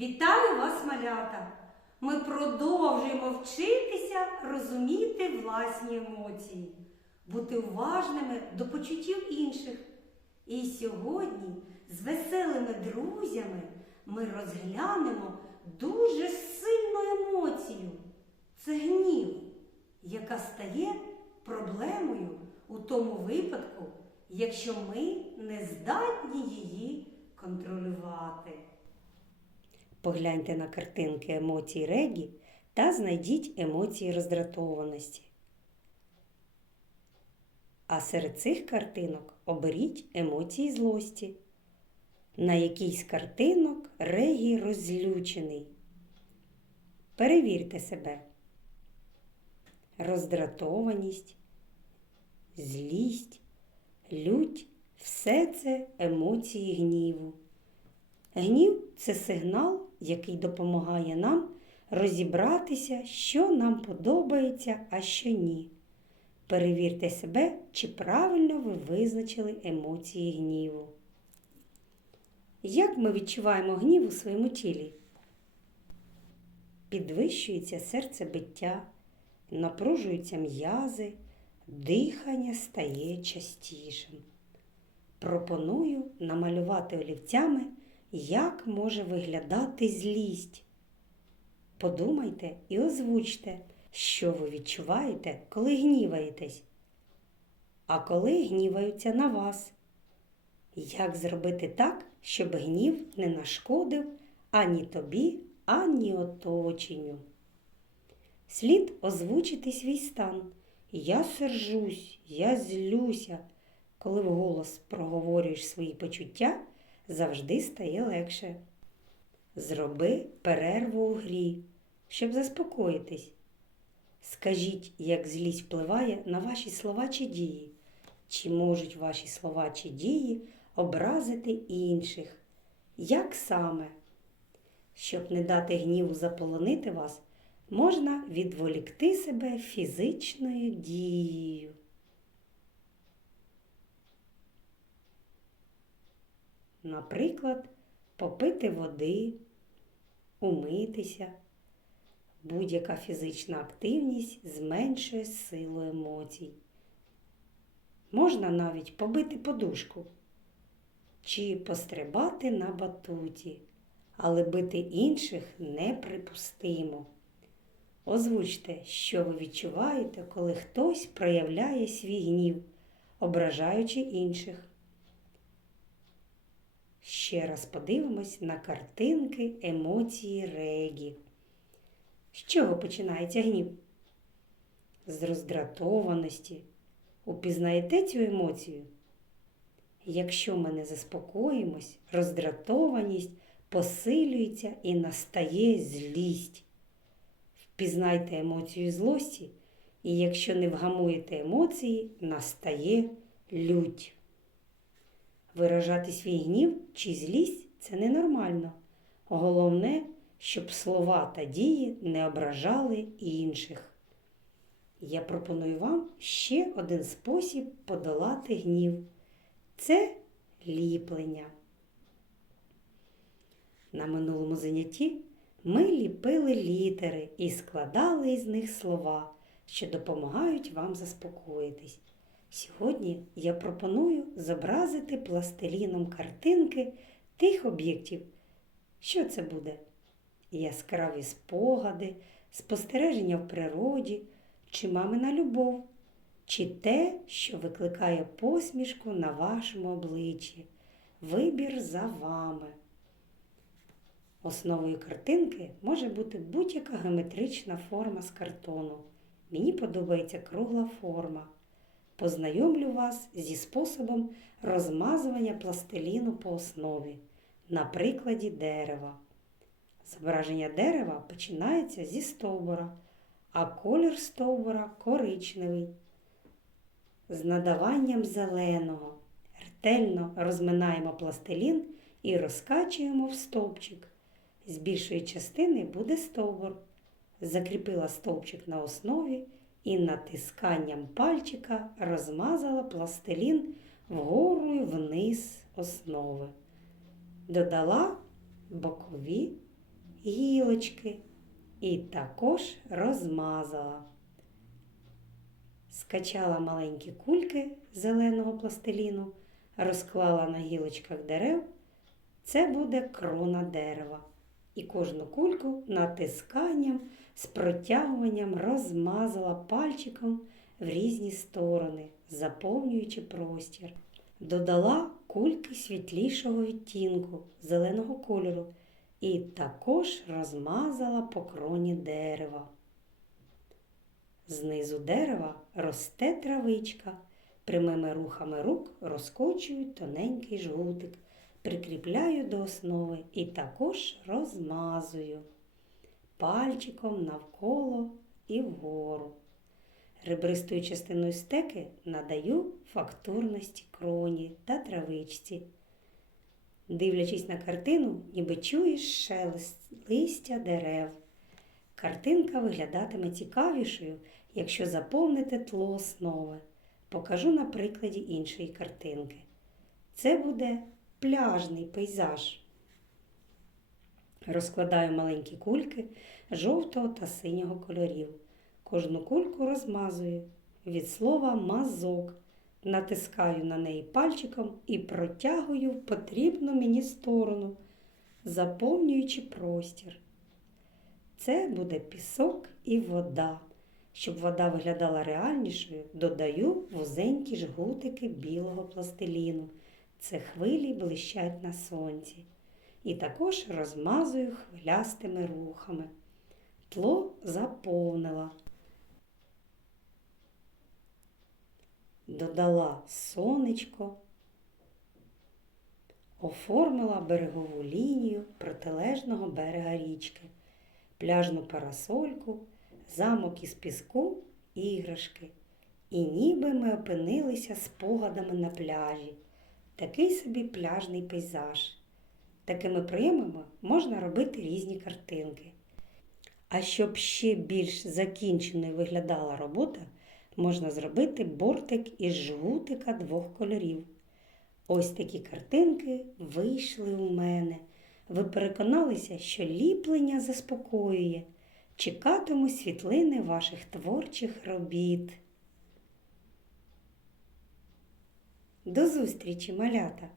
Вітаю вас, малята! Ми продовжуємо вчитися розуміти власні емоції, бути уважними до почуттів інших. І сьогодні з веселими друзями ми розглянемо дуже сильну емоцію це гнів, яка стає проблемою у тому випадку, якщо ми не здатні її контролювати. Погляньте на картинки емоцій Регі та знайдіть емоції роздратованості. А серед цих картинок оберіть емоції злості. На якійсь картинок Регі розлючений. Перевірте себе. Роздратованість, злість, лють все це емоції гніву. Гнів це сигнал, який допомагає нам розібратися, що нам подобається, а що ні. Перевірте себе, чи правильно ви визначили емоції гніву. Як ми відчуваємо гнів у своєму тілі? Підвищується серцебиття, напружуються м'язи, дихання стає частішим. Пропоную намалювати олівцями, як може виглядати злість. Подумайте і озвучте, що ви відчуваєте, коли гніваєтесь, а коли гніваються на вас. Як зробити так, щоб гнів не нашкодив ані тобі, ані оточенню? Слід озвучити свій стан. Я сержусь, я злюся. Коли вголос проговорюєш свої почуття, завжди стає легше. Зроби перерву у грі, щоб заспокоїтись. Скажіть, як злість впливає на ваші слова чи дії, чи можуть ваші слова чи дії образити інших? Як саме? Щоб не дати гніву заполонити вас, можна відволікти себе фізичною дією. Наприклад, попити води, умитися. Будь-яка фізична активність зменшує силу емоцій. Можна навіть побити подушку чи пострибати на батуті, але бити інших неприпустимо. Озвучте, що ви відчуваєте, коли хтось проявляє свій гнів, ображаючи інших. Ще раз подивимось на картинки емоції Регі. З чого починається гнів? З роздратованості. Упізнаєте цю емоцію? Якщо ми не заспокоїмось, роздратованість посилюється і настає злість. Впізнайте емоцію злості, і якщо не вгамуєте емоції, настає лють. Виражати свій гнів чи злість це ненормально. Головне, щоб слова та дії не ображали інших. Я пропоную вам ще один спосіб подолати гнів це ліплення. На минулому занятті ми ліпили літери і складали із них слова, що допомагають вам заспокоїтись. Сьогодні я пропоную зобразити пластиліном картинки тих об'єктів. Що це буде? Яскраві спогади, спостереження в природі, чи мамина любов, чи те, що викликає посмішку на вашому обличчі. Вибір за вами. Основою картинки може бути будь-яка геометрична форма з картону. Мені подобається кругла форма. Познайомлю вас зі способом розмазування пластиліну по основі на прикладі дерева. Зображення дерева починається зі стовбура, а колір стовбура коричневий. З надаванням зеленого ретельно розминаємо пластилін і розкачуємо в стовпчик. З більшої частини буде стовбур. Закріпила стовпчик на основі і натисканням пальчика розмазала пластилін вгору і вниз основи. Додала бокові гілочки і також розмазала. Скачала маленькі кульки зеленого пластиліну, розклала на гілочках дерев. Це буде крона дерева. І кожну кульку натисканням з протягуванням розмазала пальчиком в різні сторони, заповнюючи простір. Додала кульки світлішого відтінку зеленого кольору і також розмазала по кроні дерева. Знизу дерева росте травичка. Прямими рухами рук розкочую тоненький жгутик, прикріпляю до основи і також розмазую пальчиком навколо і вгору. Ребристою частиною стеки надаю фактурності кроні та травичці. Дивлячись на картину, ніби чуєш шелест листя дерев. Картинка виглядатиме цікавішою, якщо заповните тло основи. Покажу на прикладі іншої картинки. Це буде пляжний пейзаж. Розкладаю маленькі кульки жовтого та синього кольорів. Кожну кульку розмазую від слова мазок. Натискаю на неї пальчиком і протягую в потрібну мені сторону, заповнюючи простір. Це буде пісок і вода. Щоб вода виглядала реальнішою, додаю вузенькі жгутики білого пластиліну. Це хвилі блищать на сонці. І також розмазую хвилястими рухами. Тло заповнила. Додала сонечко, оформила берегову лінію протилежного берега річки, пляжну парасольку, замок із піску, іграшки. І ніби ми опинилися спогадами на пляжі. Такий собі пляжний пейзаж. Такими прийомами можна робити різні картинки. А щоб ще більш закінченою виглядала робота, можна зробити бортик із жгутика двох кольорів. Ось такі картинки вийшли у мене. Ви переконалися, що ліплення заспокоює. Чекатиму світлини ваших творчих робіт. До зустрічі, малята!